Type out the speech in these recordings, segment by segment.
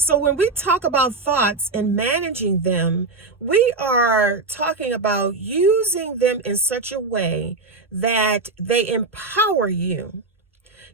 So when we talk about thoughts and managing them, we are talking about using them in such a way that they empower you.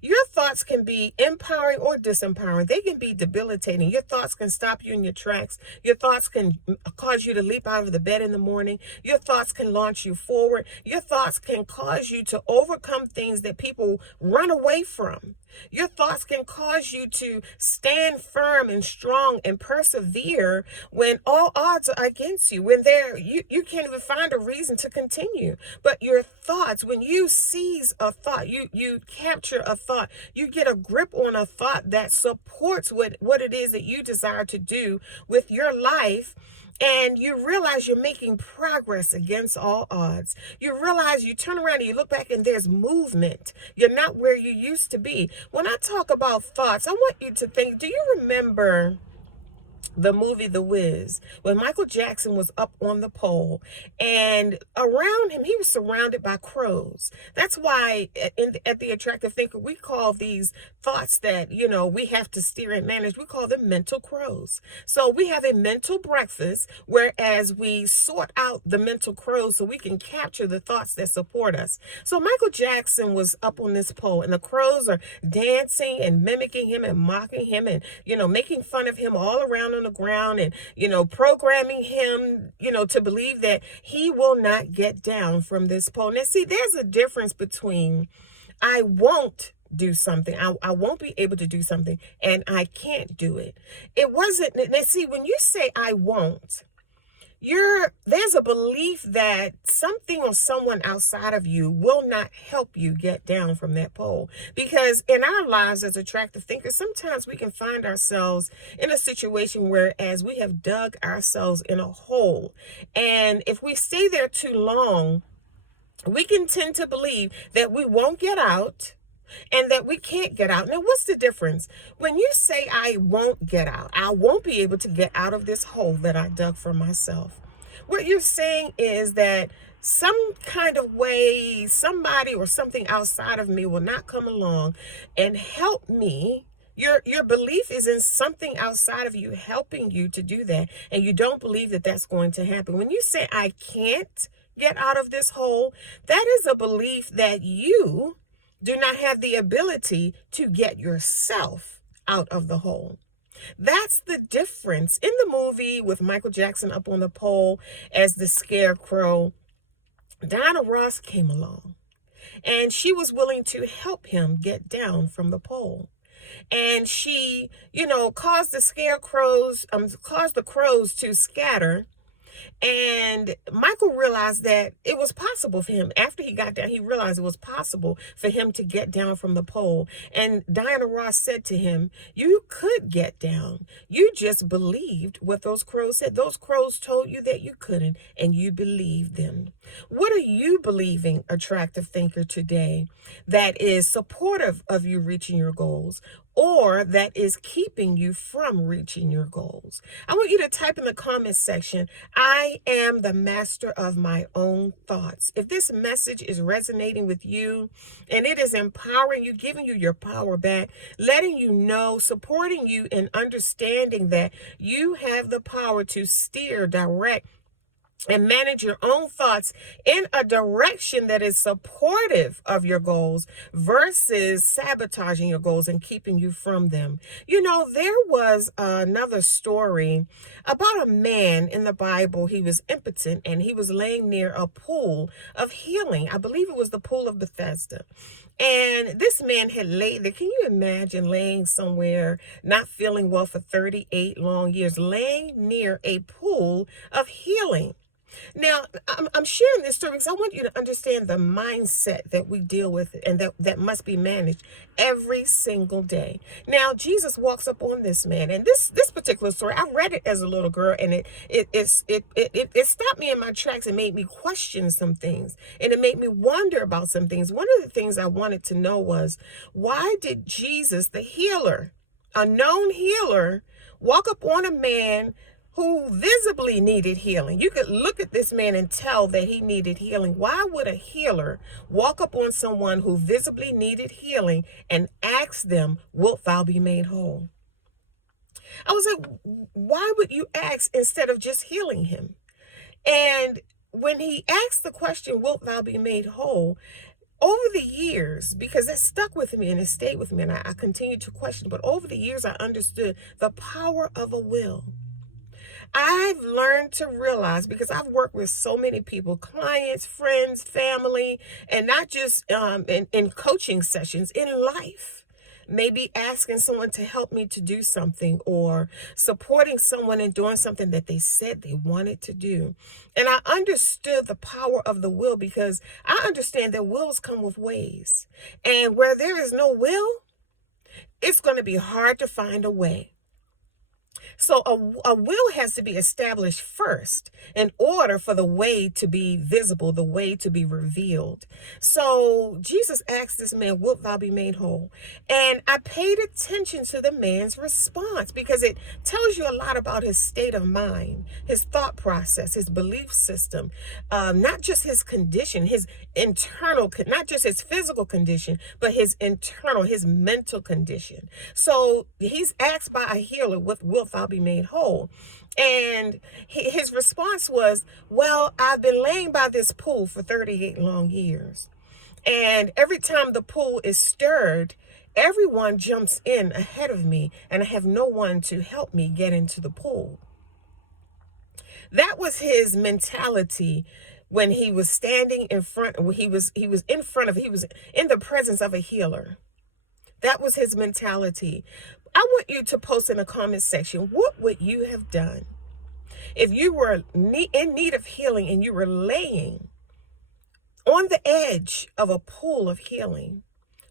Your thoughts can be empowering or disempowering. They can be debilitating. Your thoughts can stop you in your tracks. Your thoughts can cause you to leap out of the bed in the morning. Your thoughts can launch you forward. Your thoughts can cause you to overcome things that people run away from. Your thoughts can cause you to stand firm and strong and persevere when all odds are against you, when you can't even find a reason to continue. But your thoughts, when you seize a thought, you capture a thought, you get a grip on a thought that supports what it is that you desire to do with your life. And you realize you're making progress against all odds. You realize you turn around and you look back and there's movement. You're not where you used to be. When I talk about thoughts, I want you to think, do you remember the movie The Wiz, when Michael Jackson was up on the pole and around him, he was surrounded by crows? That's why at the Attractive Thinker, we call these thoughts that, we have to steer and manage, we call them mental crows. So we have a mental breakfast, whereas we sort out the mental crows so we can capture the thoughts that support us. So Michael Jackson was up on this pole and the crows are dancing and mimicking him and mocking him and, making fun of him all around on the ground and, programming him, to believe that he will not get down from this pole. Now, see, there's a difference between I won't do something, I won't be able to do something, and I can't do it. It wasn't, now see, when you say I won't, there's a belief that something or someone outside of you will not help you get down from that pole. Because in our lives as attractive thinkers, sometimes we can find ourselves in a situation whereas we have dug ourselves in a hole. And if we stay there too long, we can tend to believe that we won't get out and that we can't get out. Now, what's the difference? When you say I won't get out, I won't be able to get out of this hole that I dug for myself. What you're saying is that some kind of way, somebody or something outside of me will not come along and help me. Your belief is in something outside of you helping you to do that, and you don't believe that that's going to happen. When you say I can't get out of this hole, that is a belief that you do not have the ability to get yourself out of the hole. That's the difference. In the movie with Michael Jackson up on the pole as the scarecrow, Diana Ross came along and she was willing to help him get down from the pole. And she, caused the crows to scatter. And Michael realized that it was possible for him. After he got down, he realized it was possible for him to get down from the pole. And Diana Ross said to him, you could get down. You just believed what those crows said. Those crows told you that you couldn't, and you believed them. What are you believing, attractive thinker, today that is supportive of you reaching your goals, or that is keeping you from reaching your goals? I want you to type in the comments section, I am the master of my own thoughts. If this message is resonating with you and it is empowering you, giving you your power back, letting you know, supporting you in understanding that you have the power to steer, direct, and manage your own thoughts in a direction that is supportive of your goals versus sabotaging your goals and keeping you from them. There was another story about a man in the Bible. He was impotent and he was laying near a pool of healing. I believe it was the pool of Bethesda. And this man had laid there. Can you imagine laying somewhere, not feeling well for 38 long years, laying near a pool of healing? Now, I'm sharing this story because I want you to understand the mindset that we deal with and that must be managed every single day. Now, Jesus walks up on this man, and this particular story, I read it as a little girl, and it stopped me in my tracks and made me question some things, and it made me wonder about some things. One of the things I wanted to know was, why did Jesus, the healer, a known healer, walk up on a man who visibly needed healing? You could look at this man and tell that he needed healing. Why would a healer walk up on someone who visibly needed healing and ask them, wilt thou be made whole? I was like, why would you ask instead of just healing him? And when he asked the question, wilt thou be made whole? Over the years, because it stuck with me and it stayed with me, and I continued to question, but over the years, I understood the power of a will. I've learned to realize, because I've worked with so many people, clients, friends, family, and not just in coaching sessions, in life. Maybe asking someone to help me to do something, or supporting someone in doing something that they said they wanted to do. And I understood the power of the will, because I understand that wills come with ways. And where there is no will, it's going to be hard to find a way. So a will has to be established first in order for the way to be visible, the way to be revealed. So Jesus asked this man, wilt thou be made whole? And I paid attention to the man's response, because it tells you a lot about his state of mind, his thought process, his belief system, not just his condition, his internal, not just his physical condition, but his internal, his mental condition. So he's asked by a healer, wilt thou be made whole? And his response was, well, I've been laying by this pool for 38 long years. And every time the pool is stirred, everyone jumps in ahead of me, and I have no one to help me get into the pool. That was his mentality when he was standing in front, he was in the presence of a healer. That was his mentality. I want you to post in the comment section, what would you have done if you were in need of healing and you were laying on the edge of a pool of healing?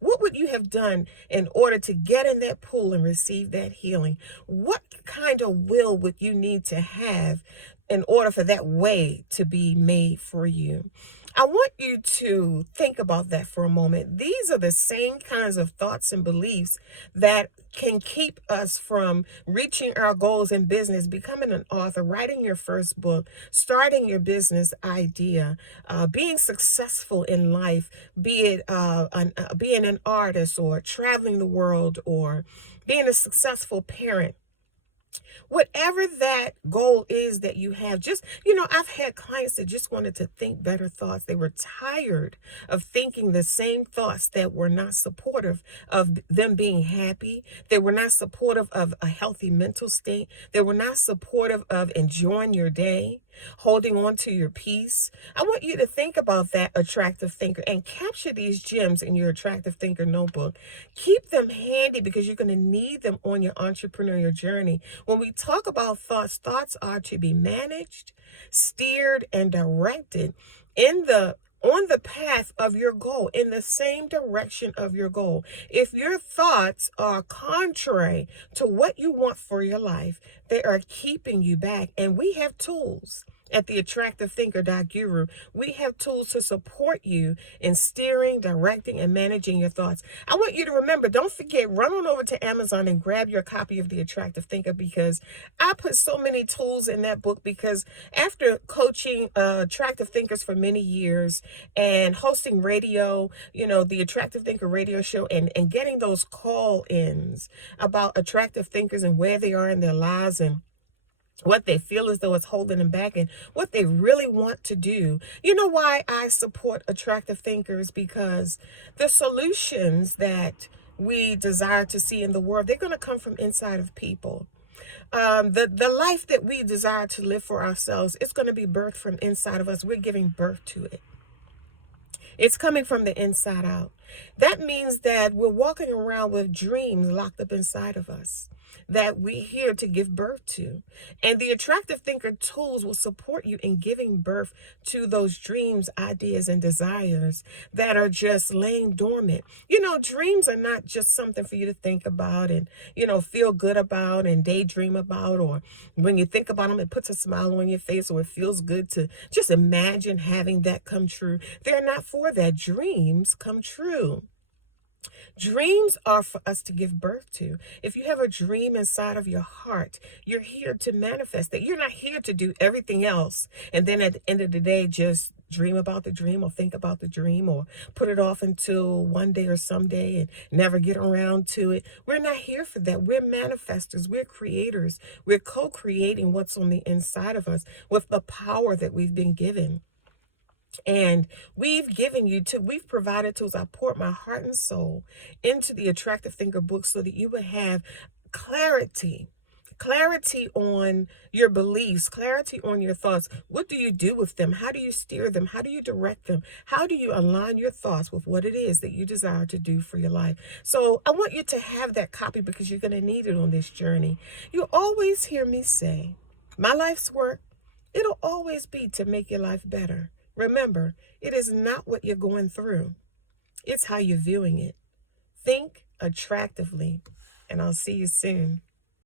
What would you have done in order to get in that pool and receive that healing? What kind of will would you need to have in order for that way to be made for you? I want you to think about that for a moment. These are the same kinds of thoughts and beliefs that can keep us from reaching our goals in business, becoming an author, writing your first book, starting your business idea, being successful in life, be it being an artist, or traveling the world, or being a successful parent. Whatever that goal is that you have, just, I've had clients that just wanted to think better thoughts. They were tired of thinking the same thoughts that were not supportive of them being happy. They were not supportive of a healthy mental state. They were not supportive of enjoying your day, holding on to your peace. I want you to think about that attractive thinker and capture these gems in your attractive thinker notebook. Keep them handy, because you're going to need them on your entrepreneurial journey. When we talk about thoughts are to be managed, steered, and directed on the path of your goal, in the same direction of your goal. If your thoughts are contrary to what you want for your life, they are keeping you back. And we have tools at the attractivethinker.guru. We have tools to support you in steering, directing, and managing your thoughts. I want you to remember, don't forget, run on over to Amazon and grab your copy of The Attractive Thinker, because I put so many tools in that book. Because after coaching attractive thinkers for many years and hosting radio, the Attractive Thinker radio show, and getting those call-ins about attractive thinkers and where they are in their lives, and what they feel as though it's holding them back, and what they really want to do. You know why I support attractive thinkers? Because the solutions that we desire to see in the world, they're going to come from inside of people. The life that we desire to live for ourselves, it's going to be birthed from inside of us. We're giving birth to it. It's coming from the inside out. That means that we're walking around with dreams locked up inside of us that we're here to give birth to. And the Attractive Thinker tools will support you in giving birth to those dreams, ideas, and desires that are just laying dormant. Dreams are not just something for you to think about and, feel good about and daydream about, or when you think about them, it puts a smile on your face, or it feels good to just imagine having that come true. They're not for that. Dreams come true. Dreams are for us to give birth to. If you have a dream inside of your heart, you're here to manifest that. You're not here to do everything else and then at the end of the day just dream about the dream or think about the dream or put it off until one day or someday and never get around to it. We're not here for that. We're manifestors. We're creators. We're co-creating what's on the inside of us with the power that we've been given. And we've provided tools. I poured my heart and soul into the Attractive Thinker book so that you would have clarity on your beliefs, clarity on your thoughts. What do you do with them? How do you steer them? How do you direct them? How do you align your thoughts with what it is that you desire to do for your life? So I want you to have that copy because you're going to need it on this journey. You always hear me say, my life's work, it'll always be to make your life better. Remember, it is not what you're going through. It's how you're viewing it. Think attractively, and I'll see you soon.